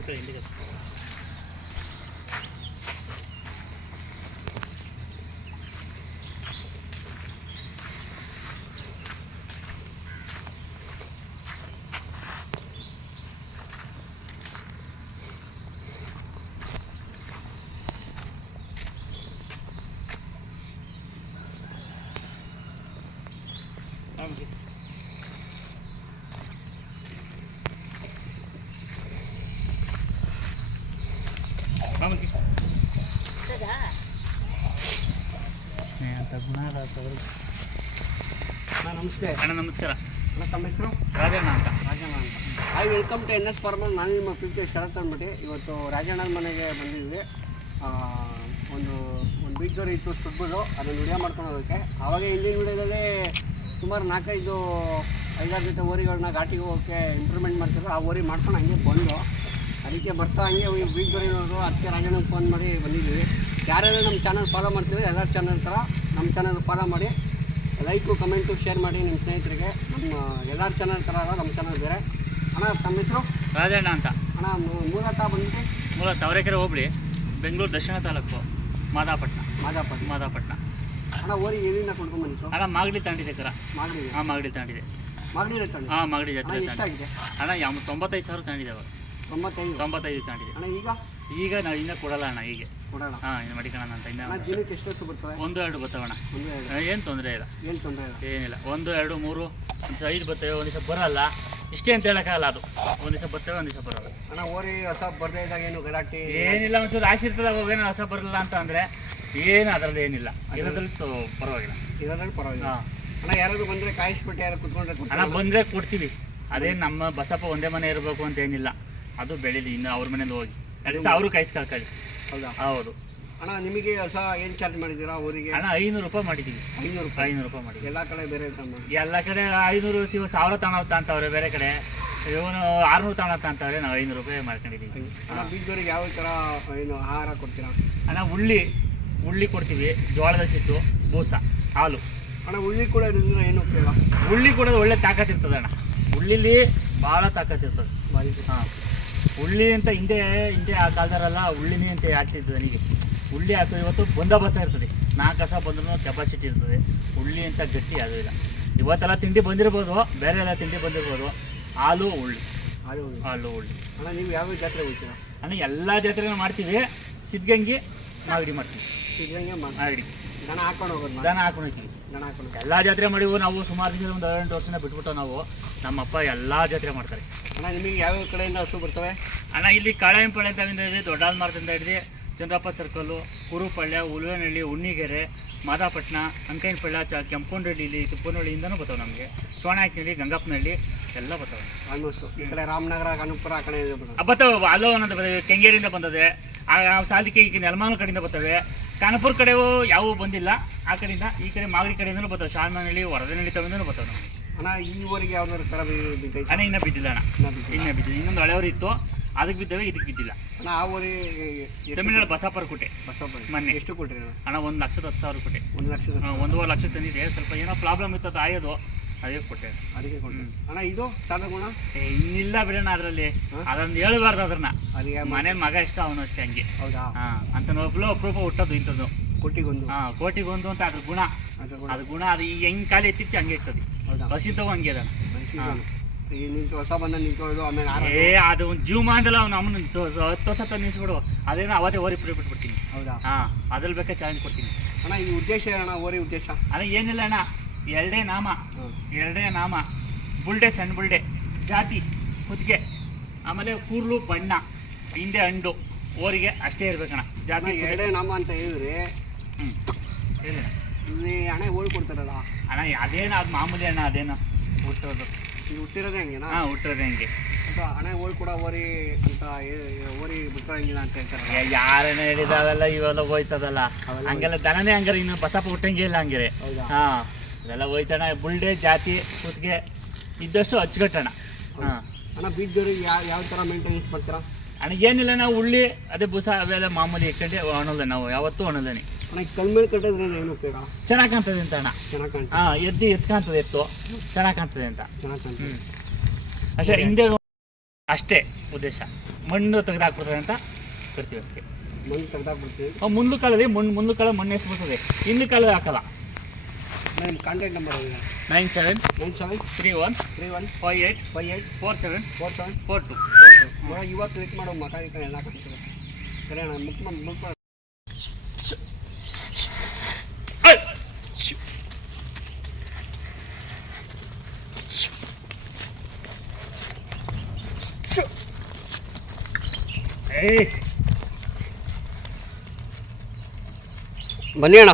ಕಡೆ ಇಲ್ಲಿಗೆ ಆಮೇಲೆ ಆಮೇಲೆ ಅಂತ ಗುಣ ಅದ ಅವ್ರಿಗೆ. ಅಣ್ಣ ನಮಸ್ತೆ. ಅಣ್ಣ ನಮಸ್ಕಾರ. ಅಣ್ಣ ತಮ್ಮ ಹೆಸರು? ರಾಜಣ್ಣ ಅಂತ. ರಾಜಣ್ಣ ಅಂತ. Hi welcome to N S farmer ನಾನು ನಿಮ್ಮ ಪ್ರೀತಿ ಶರತ್ ಅಂದ್ಬಿಟ್ಟು ಇವತ್ತು ರಾಜಣ್ಣನ ಮನೆಗೆ ಬಂದಿದ್ವಿ. ಒಂದು ಒಂದು ಬೀಜದವ್ರು ಇತ್ತು ಸುಟ್ಬಿಟ್ಟು ಅದನ್ನು ವಿಡಿಯೋ ಮಾಡ್ಕೊಳೋದಕ್ಕೆ ಆವಾಗ ಹಿಂದಿನ ವಿಡಿಯೋದಲ್ಲಿ ಸುಮಾರು ನಾಲ್ಕೈದು ಐದಾರು ಜೊತೆ ಓರಿಗಳನ್ನ ಘಾಟಿಗೆ ಹೋಗೋಕ್ಕೆ ಇಂಪ್ರೂವ್ಮೆಂಟ್ ಮಾಡ್ತಿದ್ರು. ಆ ಓರಿ ಮಾಡ್ಕೊಂಡು ಹಂಗೆ ಬಂದು ಅದಕ್ಕೆ ಬರ್ತಾ ಹಂಗೆ ಬೀಜದವ್ರಿನವರು ಅದಕ್ಕೆ ರಾಜಣ್ಣಗೆ ಫೋನ್ ಮಾಡಿ ಬಂದಿದ್ದೀವಿ ಯಾರ್ಯಾರು ನಮ್ಮ ಚಾನಲ್ ಫಾಲೋ ಮಾಡ್ತಿದ್ರು ಎಲ್ಲ ಚಾನಲ್ ಥರ ನಮ್ಮ ಚಾನಲ್ ಫಾಲೋ ಮಾಡಿ ಲೈಕು ಕಮೆಂಟು ಶೇರ್ ಮಾಡಿ ನಿಮ್ಮ ಸ್ನೇಹಿತರಿಗೆ. ನಮ್ಮ ಎಲ್ಲರ ಚಾನಲ್ ಥರ ಅಲ್ಲ ನಮ್ಮ ಚಾನಲ್ ಬೇರೆ. ಅಣ್ಣ ತಮ್ಮ ಹೆಸರು? ರಾಜಣ್ಣ ಅಂತ. ಅಣ್ಣ ಮೂಲತಃ ಬಂದ್ಬಿಟ್ಟು ಮೂಲ ತವರೇಕೆರೆ ಹೋಬಳಿ ಬೆಂಗಳೂರು ದಕ್ಷಿಣ ತಾಲೂಕು ಮಾದಾಪಟ್ಟಣ ಮಾದಾಪಟ್ಟಣ ಮಾದಾಪಟ್ಟಣ ಅಣ್ಣ ಓರಿ ಏನಿನ ಕೊಡ್ಕೊಂಡು ಬಂದಿತ್ತು ಅಣ್ಣ ಮಾಗಡಿ ತಾಂಡಿದೆ ಕರ ಮಾಗಡಿ ಹಾಂ ಮಾಗಡಿ ತಾಂಡಿದೆ. ಮಾಗಡಿ ತಗೊಂಡು ಹಾಂ ಮಾಗಡಿ ಜಾತ್ರೆ ತಾಂಡಿ ಎಷ್ಟಾಗಿದೆ? ಅಣ್ಣ ಯಾವ ತೊಂಬತ್ತೈದು ಸಾವಿರ ತಾಂಡಿದೆ ಅವಾಗ. ತೊಂಬತ್ತೈದು. ತೊಂಬತ್ತೈದು ತಾಂಡಿದೆ. ಅಣ್ಣ ಈಗ? ಈಗ ನಾವು ಇನ್ನೂ ಕೊಡಲ್ಲ ಅಣ್ಣ ಹೀಗೆ. ಕೊಡೋಣ ಹಾಂ ಇನ್ನು ಮಡಿಕಣ ಅಂತ ಇನ್ನ ಅಣ್ಣ ದಿನಕ್ಕೆ ಎಷ್ಟು ಹೊತ್ತು ಬರ್ತವೆ? ಒಂದು ಎರಡು ಒಂದು ಎರಡು. ಏನು ತೊಂದರೆ ಇಲ್ಲ. ಏನು ತೊಂದರೆ ಇಲ್ಲ? ಏನಿಲ್ಲ. ಒಂದು ಎರಡು ಮೂರು ಒಂದು ಐದು ಬರ್ತವೆ ಒಂದು ದಿವಸ ಬರಲ್ಲ. ಇಷ್ಟೇ ಅಂತ ಹೇಳೋಕ್ಕಾಗಲ್ಲ ಅದು. ಒಂದು ದಿವಸ ಬರ್ತವೆ ಒಂದು ದಿವಸ ಬರಲ್ಲ. ಅಣ್ಣ ಓರಿ ಹೊಸ ಬರ್ದೇ ಇದ್ದಾಗ ಏನು ಗಲಾಟೆ ಏನಿಲ್ಲ ಒಂಚೂರು ಆಶೀರ್ವಾದ ಹೋಗೇನೋ ಹೊಸ ಬರಲ್ಲ ಅಂತ ಅಂದರೆ ಏನು ಅದರಲ್ಲಿ ಏನಿಲ್ಲ. ಇರೋದ್ರಲ್ಲಿ ತೊ- ಪರವಾಗಿಲ್ಲ. ಇರೋದ್ರಲ್ಲಿ ಪರವಾಗಿಲ್ಲ. ಹಾಂ. ಅಣ್ಣ ಯಾರಾದ್ರು ಬಂದರೆ ಕಾಯಿಸ್ಬಿಟ್ಟು ಯಾರು ಕುತ್ಕೊಂಡ್ರೆ ಅಣ್ಣ. ಬಂದರೆ ಕೊಡ್ತೀವಿ. ಅದೇ ನಮ್ಮ ಬಸಪ್ಪ ಒಂದೇ ಮನೆ ಇರಬೇಕು ಅಂತ ಏನಿಲ್ಲ. ಅದು ಬೆಳೀಲಿ ಇನ್ನು ಅವ್ರ ಮನೇಲಿ ಹೋಗಿ. ಕೆಲಸ ಅವರು ಕಳ್ಕೊಳ್ಳಿ. ಹೌದಾ? ಹೌದು. ಅಣ್ಣ ನಿಮಗೆ ಹೊಸ ಏನು ಚಾರ್ಜ್ ಮಾಡಿದ್ದೀರಾ? ಅವರಿಗೆ ಅಣ್ಣ ಐನೂರು ರೂಪಾಯಿ ಮಾಡಿದ್ದೀವಿ ಐನೂರು ರೂಪಾಯಿ? ಐನೂರು ರೂಪಾಯಿ ಮಾಡಿ ಎಲ್ಲ ಕಡೆ ಬೇರೆ ಎಲ್ಲ ಕಡೆ ಐನೂರು ಇವು ಸಾವಿರ ತಗೊಳ್ತಾ ಅಂತವ್ರೆ ಬೇರೆ ಕಡೆ. ಇವನು ಆರುನೂರು ತಗೊಳ್ತಾ ಅಂತವ್ರೆ ನಾವು ಐನೂರು ರೂಪಾಯಿ ಮಾಡ್ಕೊಂಡಿದ್ದೀವಿ ಅಣ್ಣ ಬೀಜದವ್ರಿಗೆ ಯಾವ ಥರ ಏನು ಆಹಾರ ಕೊಡ್ತೀರಾ? ಅಣ್ಣ ಉಳ್ಳಿ ಉಳ್ಳಿ ಕೊಡ್ತೀವಿ. ಜೋಳದ ಸಿಟ್ಟು ಬೂಸ ಹಾಲು. ಅಣ್ಣ ಉಳ್ಳಿ ಕೂಡ ಏನು ಉಪಯೋಗ? ಉಳ್ಳಿ ಕೊಡೋದು ಒಳ್ಳೆ ತಾಕತ್ ಇರ್ತದೆ ಅಣ್ಣ. ಉಳ್ಳಿಲಿ ಭಾಳ ತಾಕತ್ ಇರ್ತದೆ. ಬಾರಿ ಹಾಂ. ಉಳ್ಳಿ ಅಂತ ಹಿಂದೆ ಹಿಂದೆ ಆ ಕಾಲದಲ್ಲ ಉಳ್ಳಿನಿ ಅಂತ ಹಾಕ್ತಿದ್ದು ನನಗೆ. ಉಳ್ಳಿ ಹಾಕೋ ಇವತ್ತು ಬಂದೋಬಸ್ತ ಇರ್ತದೆ. ನಾಲ್ಕು ಕಸ ಬಂದ್ರೂ ಕೆಪಾಸಿಟಿ ಇರ್ತದೆ. ಉಳ್ಳಿ ಅಂತ ಗಟ್ಟಿ ಆಗೋದಿಲ್ಲ ಇಲ್ಲ. ಇವತ್ತೆಲ್ಲ ತಿಂಡಿ ಬಂದಿರ್ಬೋದು ಬೇರೆ ಎಲ್ಲ ತಿಂಡಿ ಬಂದಿರ್ಬೋದು. ಹಾಲು ಉಳ್ಳಿ. ಹಾಲು. ಹಾಲು ಉಳ್ಳಿ. ಅಣ್ಣ ನೀವು ಯಾವ ಜಾತ್ರೆ ಹೋಗ್ತೀರಾ? ಅಣ್ಣ ಎಲ್ಲ ಜಾತ್ರೆನೂ ಮಾಡ್ತೀವಿ. ಸಿದ್ಧಗಂಗೆ ಮಾಗಡಿ ಮಾಡ್ತೀವಿ. ಸಿದ್ಧಗಂಗೆ ಮಾಡಿ ಮಾಗಡಿ. ದನ ಹಾಕೊಂಡು ಹೋಗೋದು ದನ ಹಾಕೊಂಡು ಹೋಗ್ತೀವಿ. ದನ ಹಾಕೊಂಡು ಹೋಗೋದು. ಎಲ್ಲ ಜಾತ್ರೆ ಮಾಡಿವು ನಾವು ಸುಮಾರು ದಿನ ಒಂದು ಏಳೆಂಟು ವರ್ಷನ ಬಿಟ್ಬಿಟ್ಟು ನಾವು ನಮ್ಮಪ್ಪ ಎಲ್ಲ ಜಾತ್ರೆ ಮಾಡ್ತಾರೆ. ಅಣ್ಣ ನಿಮಗೆ ಯಾವ್ಯಾವ ಕಡೆಯಿಂದ ಹಸು ಬರ್ತವೆ? ಅಣ್ಣ ಇಲ್ಲಿ ಕಾಳೆಂಪಳ್ಳಿ ಅಂತ ಹಿಡಿದು ದೊಡ್ಡಾಲ್ ಮಾರ್ದಿಂದ ಹಿಡಿದು ಚಂದ್ರಪ್ಪ ಸರ್ಕಲ್ಲು ಕುರುಪಳ್ಳ ಉಳುವನಹಳ್ಳಿ ಉಣ್ಣಿಗೆರೆ ಮಾದಾಪಟ್ಟಣ ಅಂಕೈನಪಳ್ಳ ಚ ಕೆಂಪೊಂಡಳ್ಳಿ ಇಲ್ಲಿ ತಿಪ್ಪನಹಳ್ಳಿಯಿಂದನೂ ಬರ್ತಾವೆ ನಮಗೆ. ಚೋಣಾಕಿನಹಳ್ಳಿ ಗಂಗಪ್ಪನಹಳ್ಳಿ ಎಲ್ಲ ಬರ್ತಾವೆ. ಆಲ್ಮೋಸ್ಟ್ ಈ ಕಡೆ ರಾಮನಗರ ಗಣಪುರ ಆ ಕಡೆ ಬರ್ತಾವೆ. ಅಲ್ಲೋ ಅನ್ನೋದು ಬರ್ತವೆ ಕೆಂಗೇರಿಯಿಂದ ಬಂದದೆ. ಆ ಸಾಲಿಕೆ ಈಗ ನೆಲಮಾನ ಕಡೆಯಿಂದ ಬರ್ತವೆ. ಕಾನಪುರ ಕಡೆ ಯಾವೂ ಬಂದಿಲ್ಲ. ಆ ಕಡೆಯಿಂದ ಈ ಕಡೆ ಮಾಗಡಿ ಕಡೆಯಿಂದ ಬರ್ತಾವೆ. ಶಾಲ್ಮನಹಳ್ಳಿ ವರದನಹಳ್ಳಿ ತವಿಂದನೂ ಬರ್ತಾವೆ ನಾವು ಅಣ್ಣ ಈ ಊರಿಗೆ ಯಾವ್ದಾದ್ರು ಕರ ಬಿದ್ದೈತೆ? ಅಣ್ಣ ಇನ್ನೂ ಬಿದ್ದಿಲ್ಲ ಅಣ್ಣ. ಇನ್ನ ಬಿದ್ದಿಲ್ಲ. ಇನ್ನೂ ಬಿದ್ದಿಲ್ಲ. ಇನ್ನೊಂದು ಹಳೆಯವರು ಇತ್ತು. ಅದಕ್ಕೆ ಬಿದ್ದವೆ ಇದಕ್ಕೆ ಬಿದ್ದಿಲ್ಲ. ಅಣ್ಣ ಆ ಊರಿ ತಮಿಳ್ನಾಡು ಬಸಾಪುರ ಕೋಟೆ. ಬಸಪ್ಪ ಮೊನ್ನೆ. ಎಷ್ಟು ಕೊಟ್ರಿ ಅಣ್ಣ? ಒಂದು ಲಕ್ಷದ ಹತ್ತು ಸಾವಿರ ಕೊಟ್ಟೆ ಒಂದು ಲಕ್ಷದ ಒಂದೂವರೆ ಲಕ್ಷ ತಂದಿದೆ ಸ್ವಲ್ಪ ಏನೋ ಪ್ರಾಬ್ಲಮ್ ಇತ್ತು ಅದು ಆಯೋದು. ಅದಕ್ಕೆ ಕೊಟ್ಟೆ. ಅದಕ್ಕೆ ಅಣ್ಣ ಇದು ಸಾಧಗುಣ ಏ, ಇನ್ನಿಲ್ಲ ಬಿಡೋಣ ಅದರಲ್ಲಿ? ಅದೊಂದು ಹೇಳ್ಬಾರ್ದು ಅದನ್ನ ಮನೆ ಮಗ ಇಷ್ಟ ಅವನು ಅಷ್ಟೇ ಹಂಗೆ. ಹೌದಾ? ಅಂತ ಒಬ್ಳು ಅಪರೂಪ ಹುಟ್ಟೋದು ಇಂಥದ್ದು. ಕೋಟಿಗೊಂದು. ಹಾ ಕೋಟಿಗೊಂದು ಅಂತ ಅದ್ರ ಗುಣ. ಅದ್ರ ಗುಣ. ಅದು ಈ ಹೆಂಗ್ ಕಾಲ ಎತ್ತಿತ್ತು ಹಂಗೆ ಇರ್ತದೆ. ಹೌದಾ? ಹಸಿತವು ಹಂಗೆ ಅದ. ಹೊಸ ಬಂದ ನಿಂತ್ಕೊಳ್ಳೋದು ಆಮೇಲೆ ಏ ಅದು ಒಂದು ಮಾಡಲ್ಲ ಅವ್ನು ಅಮ್ಮನ ಹತ್ತು ವರ್ಷ ತಂದು ನಿಲ್ಸ್ಬಿಡು. ಅದೇನೋ ಅವತ್ತೇ ಓರಿ ಪುಡಿ ಬಿಟ್ಬಿಡ್ತೀನಿ. ಹೌದಾ? ಹಾ ಅದ್ರಲ್ಲಿ ಬೇಕಾದ್ರೆ ಚಾಲೆಂಜ್ ಕೊಡ್ತೀನಿ. ಅಣ್ಣ ಈ ಉದ್ದೇಶ ಅಣ್ಣ ಓರಿ ಉದ್ದೇಶ? ಅಣ್ಣ ಏನಿಲ್ಲ ಅಣ್ಣ. ಎರಡೇ ನಾಮ ಎರಡೇ ನಾಮ ಬುಲ್ಡೆ ಸಣ್ಣ ಬುಲ್ಡೆ ಜಾತಿ ಕುತ್ತಿಗೆ ಆಮೇಲೆ ಕೂರ್ಲು ಬಣ್ಣ ಹಿಂದೆ ಹಂಡು ಓರಿಗೆ ಅಷ್ಟೇ ಇರ್ಬೇಕಣ್ಣ. ಜಾತಿ ಎರಡೇ ನಾಮ ಅಂತ ಹೇಳಿದ್ರೆ ಹೇಳಿ ಹಣೆ ಓಡಿ ಕೊಡ್ತಾರಲ್ಲ? ಅಣ್ಣ ಅದೇನು ಅದು ಮಾಮೂಲಿ ಅಣ್ಣ ಅದೇನು? ಹುಟ್ಟೋದು. ನೀವು ಹುಟ್ಟಿರೋದೇ ಹಂಗೆನಾ? ಹಾಂ ಹುಟ್ಟೋದು ಹಂಗೆ. ಹಣೆ ಓಡಿ ಕೂಡ ಓರಿ ಅಂತ ಓರಿ ಬಿಟ್ಟಿಲ್ಲ ಅಂತ ಹೇಳ್ತಾರೆ ಯಾರೇನೋ ಹೇಳಿದ ಅವೆಲ್ಲ ಇವೆಲ್ಲ ಹೋಯ್ತದಲ್ಲ? ಹಂಗೆಲ್ಲ ದನನೇ ಹಂಗಾರೆ ಇನ್ನು ಬಸಪ್ಪ ಹುಟ್ಟಂಗೆ ಇಲ್ಲ ಹಂಗಾರೆ. ಹೌದಾ? ಹಾಂ. ಇವೆಲ್ಲ ಹೋಯ್ತಣ ಬುಲ್ಡೆ ಜಾತಿ ಕೂತ್ಗೆ ಇದ್ದಷ್ಟು ಅಚ್ಚುಕಟ್ಟಣ. ಹಾಂ. ಅಣ್ಣ ಬೀಜದವ್ರಿಗೆ ಯಾವ ಯಾವ ಥರ ಮೇಂಟೆನೆನ್ಸ್ ಮಾಡ್ತೀರಾ? ಅಣ್ಣ ಏನಿಲ್ಲ ನಾವು ಉಳ್ಳಿ ಅದೇ ಬುಸ ಅವೆಲ್ಲ ಮಾಮೂಲಿ ಇಟ್ಕೊಂಡೆ ಒಣಲ್ದೆ ನಾವು ಯಾವತ್ತೂ ಒಣಲ್ದೇನೆ ಅಣ್ಣ ಈ ಕಟ್ಟಿದ್ರೆ ಏನು ಉಪಯೋಗ ಚೆನ್ನಾಗಿ ಕಾಣ್ತದೆ ಅಂತ ಅಣ್ಣ. ಚೆನ್ನಾಗಿ ಕಾಣ್ತದೆ. ಹಾಂ ಎದ್ದು ಎತ್ ಕಾಣ್ತದೆ ಎತ್ತು. ಚೆನ್ನಾಗಿ ಕಾಣ್ತದೆ ಅಂತ. ಚೆನ್ನಾಗಿ ಕಾಣ್ತದೆ. ಅಷ್ಟೇ ಹಿಂದೆ ಅಷ್ಟೇ ಉದ್ದೇಶ. ಮಣ್ಣು ತೆಗೆದಾಕ್ಬಿಡ್ತದೆ ಅಂತ ಕರ್ತೀವಿ ಅದಕ್ಕೆ. ಮಣ್ಣು ತೆಗೆದಾಕ್ಬಿಡ್ತೀವಿ. ಮುಂದೆ ಕಾಲದಲ್ಲಿ ಮಣ್ಣು ಮುಂದ್ ಕಾಲ ಮಣ್ಣು ಎಸ್ಬಿಡ್ತದೆ. ಹಿಂದ್ ಕಾಲದಲ್ಲಿ ಹಾಕಲ್ಲ. ನಿಮ್ಮ contact number nine seven nine seven three one three one five eight five eight four seven four seven four two four ಇವಾಗ ಇವತ್ತು ಕ್ಲಿಕ್ ಮಾಡೋ ಮಕಾನಿಕಲ್ ಎಲ್ಲ ಕಟ್ತೀವಿ ಸರಿ ಅಣ್ಣ ಮುಕ್ ಮುಕ್ ಬನ್ನಿ ಅಣ್ಣ.